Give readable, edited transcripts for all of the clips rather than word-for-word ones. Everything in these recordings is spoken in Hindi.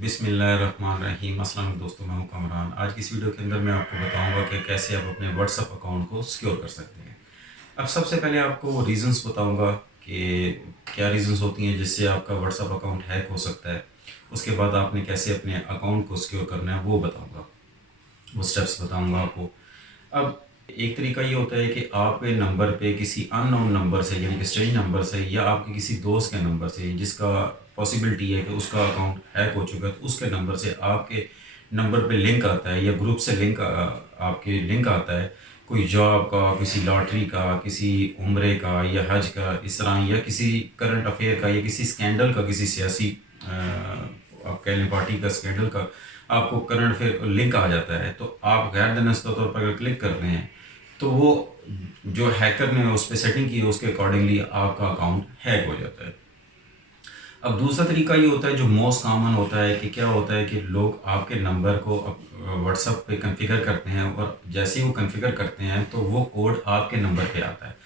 बिस्मिल्लाहिर्रहमानिर्रहीम। अस्सलाम वालेकुम दोस्तों, मैं हूं कमरान। आज की इस वीडियो के अंदर मैं आपको बताऊंगा कि कैसे आप अपने व्हाट्सअप अकाउंट को सिक्योर कर सकते हैं। अब सबसे पहले आपको रीजंस बताऊंगा कि क्या रीजंस होती हैं जिससे आपका व्हाट्सअप अकाउंट हैक हो सकता है। उसके बाद आपने कैसे अपने अकाउंट को सिक्योर करना है वो बताऊँगा, वो स्टेप्स बताऊँगा आपको। अब एक तरीका ये होता है कि आपके नंबर पे किसी अननोन नंबर से यानी कि स्ट्रेंज नंबर से या आपके किसी दोस्त के नंबर से जिसका पॉसिबिलिटी है कि उसका अकाउंट हैक हो चुका है, तो उसके नंबर से आपके नंबर पे लिंक आता है या ग्रुप से आपके लिंक आता है, कोई जॉब का, किसी लॉटरी का, किसी उम्रे का या हज का, इस तरह, या किसी करंट अफेयर का या किसी स्कैंडल का, किसी सियासी आप कह लें पार्टी का स्कैंडल का आपको करंट अफेयर लिंक आ जाता है। तो आप गैर दानिस्ता तौर पर अगर क्लिक करते हैं तो वो जो हैकर ने उस पर सेटिंग की है उसके अकॉर्डिंगली आपका अकाउंट हैक हो जाता है। अब दूसरा तरीका ये होता है जो मोस्ट कॉमन होता है कि क्या होता है कि लोग आपके नंबर को व्हाट्सएप पे कॉन्फ़िगर करते हैं और जैसे ही वो कॉन्फ़िगर करते हैं तो वो कोड आपके नंबर पे आता है।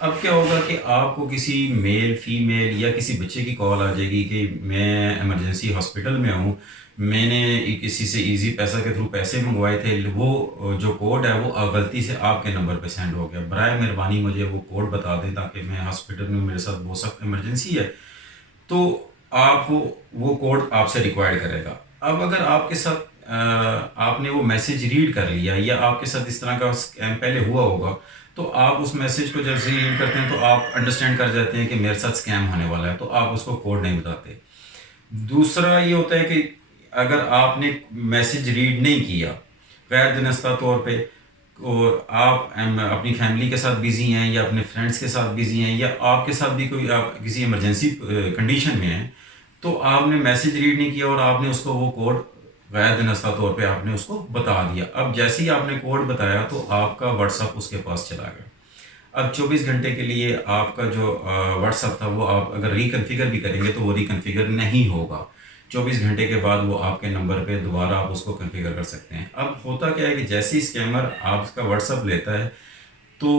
अब क्या होगा कि आपको किसी मेल फीमेल या किसी बच्चे की कॉल आ जाएगी कि मैं इमरजेंसी हॉस्पिटल में हूँ, मैंने किसी से इजी पैसा के थ्रू पैसे मंगवाए थे, वो जो कोड है वो गलती से आपके नंबर पे सेंड हो गया, बराए मेहरबानी मुझे वो कोड बता दें ताकि मैं हॉस्पिटल में, मेरे साथ बहुत सख्त इमरजेंसी है। तो आप वो कोड आपसे रिक्वायर्ड करेगा। अब अगर आपके साथ आपने वो मैसेज रीड कर लिया या आपके साथ इस तरह का स्कैम पहले हुआ होगा, तो आप उस मैसेज को जब से रीड करते हैं तो आप अंडरस्टैंड कर जाते हैं कि मेरे साथ स्कैम होने वाला है, तो आप उसको कोड नहीं बताते। दूसरा ये होता है कि अगर आपने मैसेज रीड नहीं किया गैर दिनस्ता तौर पे और आप अपनी फैमिली के साथ बिजी हैं या अपने फ्रेंड्स के साथ बिजी हैं या आपके साथ भी कोई आप किसी इमरजेंसी कंडीशन में हैं, तो आपने मैसेज रीड नहीं किया और आपने उसको वो कोड गैर दिनस्ता तौर पे आपने उसको बता दिया। अब जैसे ही आपने कोड बताया तो आपका व्हाट्सअप उसके पास चला गया। अब 24 घंटे के लिए आपका जो व्हाट्सअप था वो आप अगर रिकन्फिगर भी करेंगे तो वो रिकन्फिगर नहीं होगा। 24 घंटे के बाद वो आपके नंबर पे दोबारा आप उसको कॉन्फ़िगर कर सकते हैं। अब होता क्या है कि जैसे ही स्कैमर आपका व्हाट्सअप लेता है तो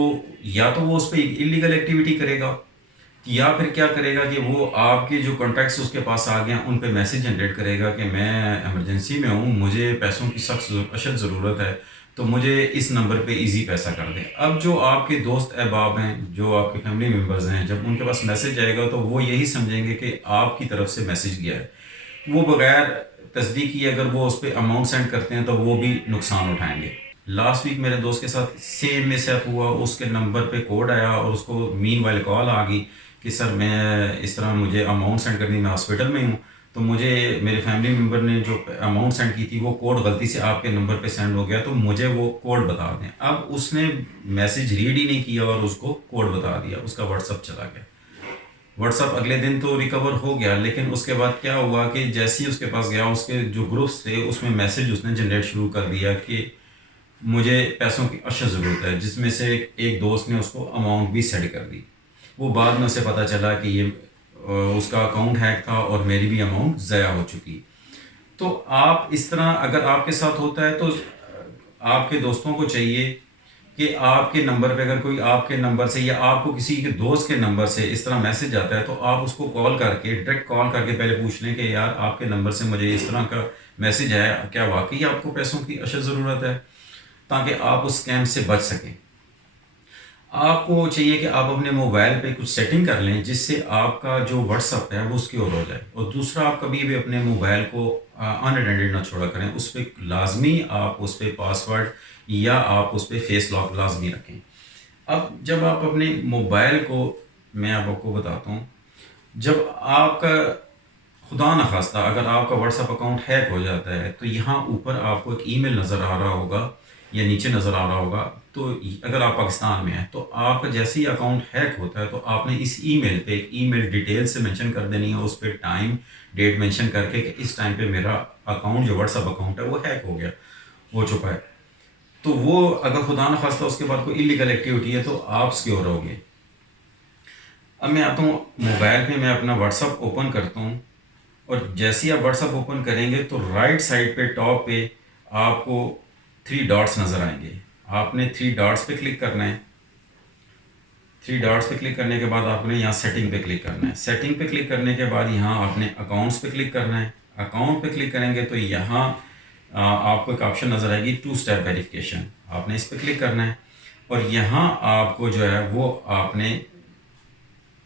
या तो वो उस पर इलीगल एक्टिविटी करेगा या फिर क्या करेगा कि वो आपके जो कॉन्टैक्ट्स उसके पास आ गए हैं उन पे मैसेज जनरेट करेगा कि मैं इमरजेंसी में हूँ, मुझे पैसों की सख्त अशद ज़रूरत है, तो मुझे इस नंबर पे इजी पैसा कर दें। अब जो आपके दोस्त अहबाब हैं, जो आपके फैमिली मेम्बर्स हैं, जब उनके पास मैसेज आएगा तो वो यही समझेंगे कि आपकी तरफ से मैसेज गया है। वो बगैर तस्दीक किए अगर वो उस पर अमाउंट सेंड करते हैं तो वो भी नुकसान उठाएंगे। लास्ट वीक मेरे दोस्त के साथ सेम मिसहैप हुआ, उसके नंबर पे कोड आया और उसको मीन वाले कॉल आ गई कि सर मैं इस तरह, मुझे अमाउंट सेंड करनी, मैं हॉस्पिटल में हूँ, तो मुझे मेरे फैमिली मेम्बर ने जो अमाउंट सेंड की थी वो कोड गलती से आपके नंबर पे सेंड हो गया, तो मुझे वो कोड बता दें। अब उसने मैसेज रीड ही नहीं किया और उसको कोड बता दिया, उसका व्हाट्सअप चला गया। व्हाट्सअप अगले दिन तो रिकवर हो गया, लेकिन उसके बाद क्या हुआ कि जैसे ही उसके पास गया उसके जो ग्रुप्स थे उसमें मैसेज उसने जनरेट शुरू कर दिया कि मुझे पैसों की अशद ज़रूरत है, जिसमें से एक दोस्त ने उसको अमाउंट भी सेंड कर दी। वो बाद में उसे पता चला कि ये उसका अकाउंट हैक था और मेरी भी अमाउंट ज़ाया हो चुकी। तो आप इस तरह अगर आपके साथ होता है तो आपके दोस्तों को चाहिए कि आपके नंबर पे अगर कोई आपके नंबर से या आपको किसी के दोस्त के नंबर से इस तरह मैसेज आता है तो आप उसको कॉल करके, डायरेक्ट कॉल करके पहले पूछ लें कि यार आपके नंबर से मुझे इस तरह का मैसेज आया, क्या वाकई आपको पैसों की अशद ज़रूरत है, ताकि आप उस स्कैम से बच सकें। आपको चाहिए कि आप अपने मोबाइल पे कुछ सेटिंग कर लें जिससे आपका जो व्हाट्सअप है वो सिक्योर हो जाए। और दूसरा, आप कभी भी अपने मोबाइल को अनअटेंडेड ना छोड़ा करें, उस पर लाजमी आप उस पर पासवर्ड या आप उस पर फेस लॉक लाजमी रखें। अब जब आप अपने मोबाइल को, मैं अब आपको बताता हूँ, जब आपका खुदा न खास्ता अगर आपका व्हाट्सअप अकाउंट हैक हो जाता है तो यहाँ ऊपर आपको एक ईमेल नज़र आ रहा होगा या नीचे नज़र आ रहा होगा। तो अगर आप पाकिस्तान में हैं तो आपका जैसे ही अकाउंट हैक होता है तो आपने इस ईमेल पे एक ईमेल डिटेल से मेंशन कर देनी है, उस पर टाइम डेट मेंशन करके कि इस टाइम पे मेरा अकाउंट जो व्हाट्सअप अकाउंट है वो हैक हो गया, हो चुका है। तो वो अगर खुदा न खास्ता उसके बाद कोई इलीगल एक्टिविटी है तो आप सिक्योर रहोगे। अब मैं आता हूँ मोबाइल पे, मैं अपना व्हाट्सअप ओपन करता हूँ और जैसे ही आप व्हाट्सअप ओपन करेंगे तो राइट साइड पे टॉप पे आपको थ्री डॉट्स नज़र आएंगे। आपने थ्री डॉट्स पे क्लिक करना है। थ्री डॉट्स पे क्लिक करने के बाद आपने यहाँ सेटिंग पे क्लिक करना है। सेटिंग पे क्लिक करने के बाद यहाँ आपने अकाउंट्स पे क्लिक करना है। अकाउंट पे क्लिक करेंगे तो यहाँ आपको एक ऑप्शन नज़र आएगी 2 स्टेप वेरिफिकेशन। आपने इस पर क्लिक करना है और यहाँ आपको जो है वो आपने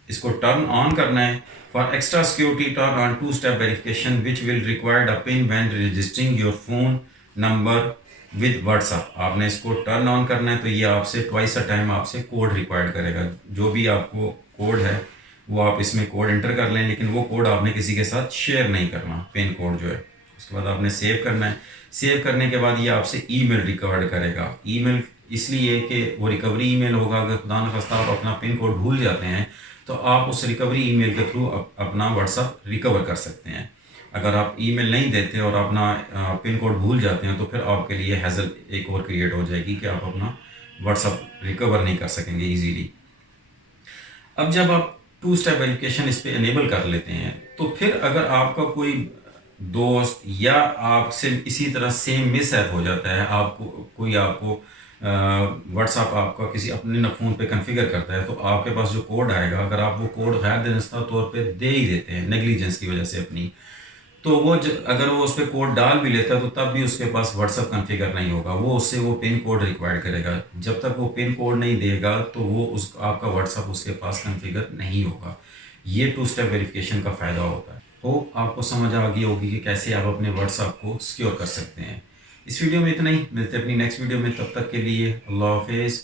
इसको टर्न ऑन करना है। For extra security turn on 2 step verification which will required a PIN when registering your phone number with WhatsApp. आपने इसको टर्न ऑन करना है तो ये आपसे ट्वाइस अ टाइम आपसे कोड रिक्वायर्ड करेगा। जो भी आपको कोड है वो आप इसमें कोड एंटर कर लें, लेकिन वो कोड आपने किसी के साथ शेयर नहीं करना, पिन कोड जो है। उसके बाद आपने सेव करना है। सेव करने के बाद ये आपसे ईमेल रिकवर्ड करेगा। ईमेल इसलिए कि वो रिकवरी ईमेल होगा। अगर खुदा न खास्ता आप अपना पिन कोड भूल जाते हैं तो आप उस रिकवरी ईमेल के थ्रू अपना व्हाट्सअप रिकवर कर सकते हैं। अगर आप ईमेल नहीं देते और अपना पिन कोड भूल जाते हैं तो फिर आपके लिए हैज़ल एक और क्रिएट हो जाएगी कि आप अपना व्हाट्सअप रिकवर नहीं कर सकेंगे ईजीली। अब जब आप 2 स्टेप वेरिफिकेशन इस पर इनेबल कर लेते हैं तो फिर अगर आपका कोई दोस्त या आपसे इसी तरह सेम मिस ऐप हो जाता है, आपको कोई आपको व्हाट्सअप आपका किसी अपने फ़ोन पे कॉन्फ़िगर करता है तो आपके पास जो कोड आएगा, अगर आप वो कोड गैर दिनस्ता तौर पे दे ही देते हैं नेग्लिजेंस की वजह से अपनी, तो वो अगर वो उस पर कोड डाल भी लेता है तो तब भी उसके पास व्हाट्सअप कॉन्फ़िगर नहीं होगा। वो उससे वो पिन कोड रिक्वायर्ड करेगा। जब तक वो पिन कोड नहीं देगा तो वो उस आपका व्हाट्सअप उसके पास कॉन्फ़िगर नहीं होगा। ये 2 स्टेप वेरिफिकेशन का फ़ायदा होता है। होप आपको समझ आ गई होगी कि कैसे आप अपने व्हाट्सएप को सिक्योर कर सकते हैं। इस वीडियो में इतना ही। मिलते हैं अपनी नेक्स्ट वीडियो में, तब तक के लिए अल्लाह हाफिज़।